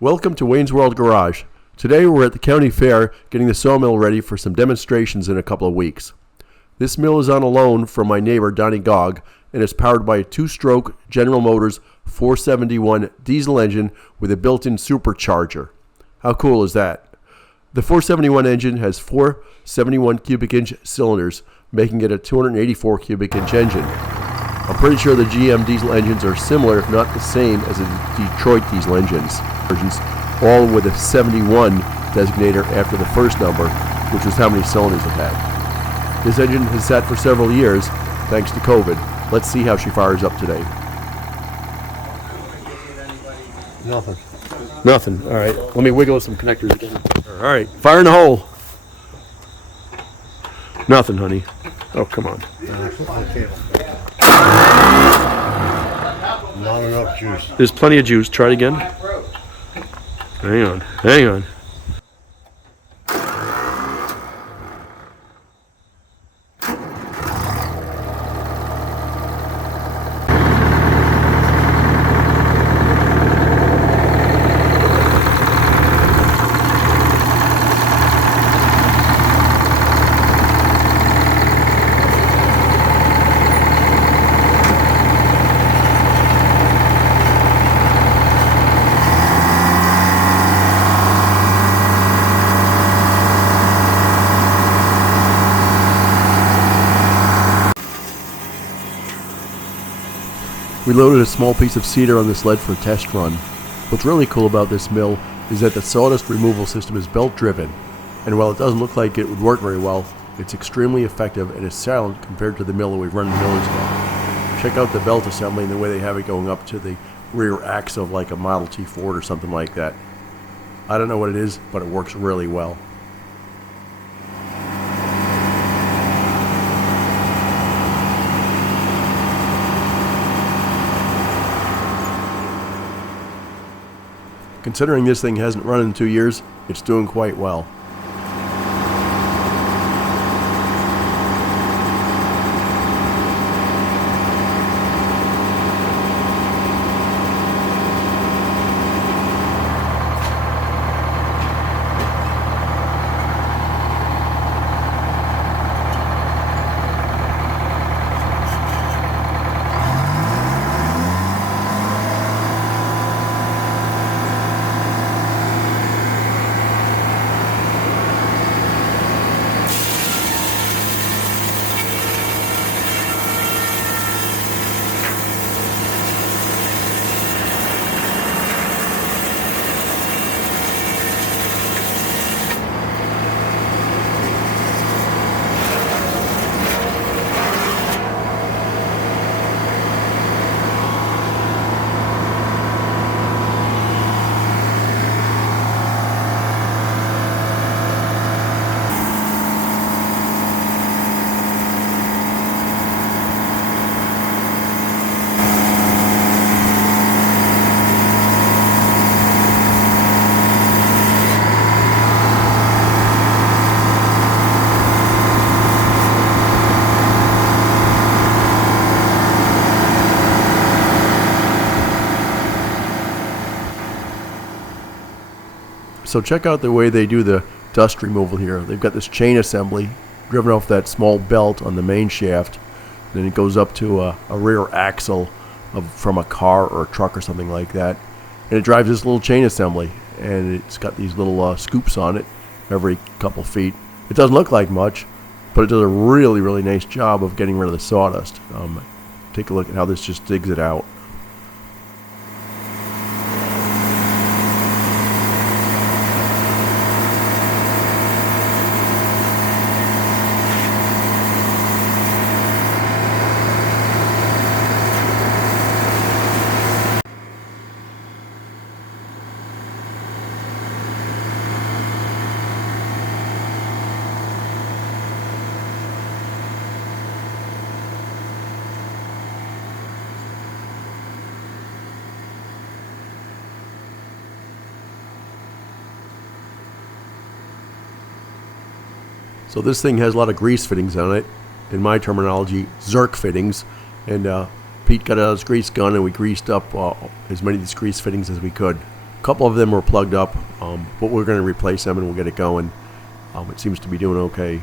Welcome to Wayne's World Garage. Today we're at the county fair getting the sawmill ready for some demonstrations in a couple of weeks. This mill is on a loan from my neighbor Donnie Gogg and is powered by a two-stroke General Motors 471 diesel engine with a built-in supercharger. How cool is that? The 471 engine has four 71 cubic inch cylinders, making it a 284 cubic inch engine. I'm pretty sure the GM diesel engines are similar, if not the same, as the Detroit diesel engines, all with a 71 designator after the first number, which was how many cylinders it had. This engine has sat for several years, thanks to COVID. Let's see how she fires up today. Nothing. All right. Let me wiggle some connectors again. All right. Fire in the hole. Nothing, honey. Oh, come on. Not enough juice. There's plenty of juice. Try it again. Hang on. We loaded a small piece of cedar on the sled for a test run. What's really cool about this mill is that the sawdust removal system is belt driven, and while it doesn't look like it would work very well, it's extremely effective and is silent compared to the mill that we've run in millers now. Check out the belt assembly and the way they have it going up to the rear axle of like a Model T Ford or something like that. I don't know what it is, but it works really well. Considering this thing hasn't run in 2 years, it's doing quite well. So check out the way they do the dust removal here. They've got this chain assembly driven off that small belt on the main shaft. Then it goes up to a rear axle from a car or a truck or something like that. And it drives this little chain assembly. And it's got these little scoops on it every couple feet. It doesn't look like much, but it does a really, really nice job of getting rid of the sawdust. Take a look at how this just digs it out. So this thing has a lot of grease fittings on it. In my terminology, Zerk fittings. And Pete got out his grease gun and we greased up as many of these grease fittings as we could. couple of them were plugged up, but we're going to replace them and we'll get it going. It seems to be doing okay.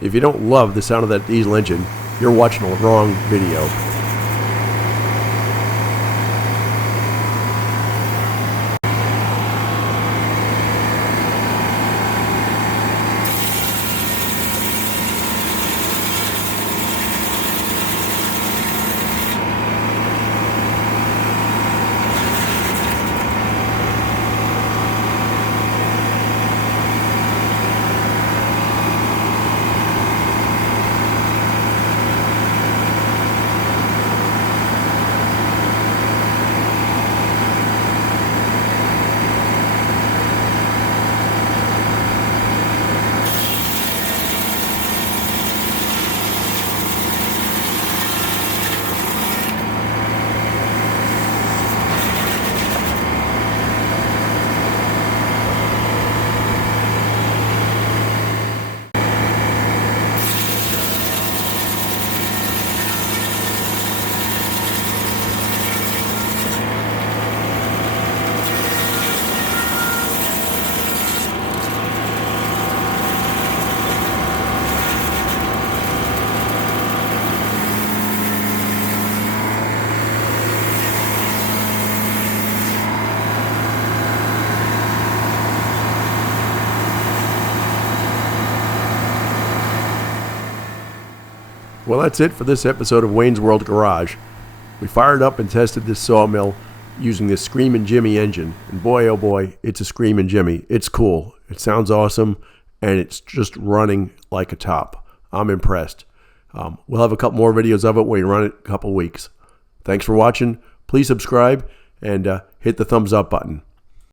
If you don't love the sound of that diesel engine, you're watching the wrong video. Well, that's it for this episode of Wayne's World Garage. We fired up and tested this sawmill using this Screamin' Jimmy engine. And boy, oh boy, it's a Screamin' Jimmy. It's cool. It sounds awesome. And it's just running like a top. I'm impressed. We'll have a couple more videos of it when we run it in a couple weeks. Thanks for watching. Please subscribe and hit the thumbs up button.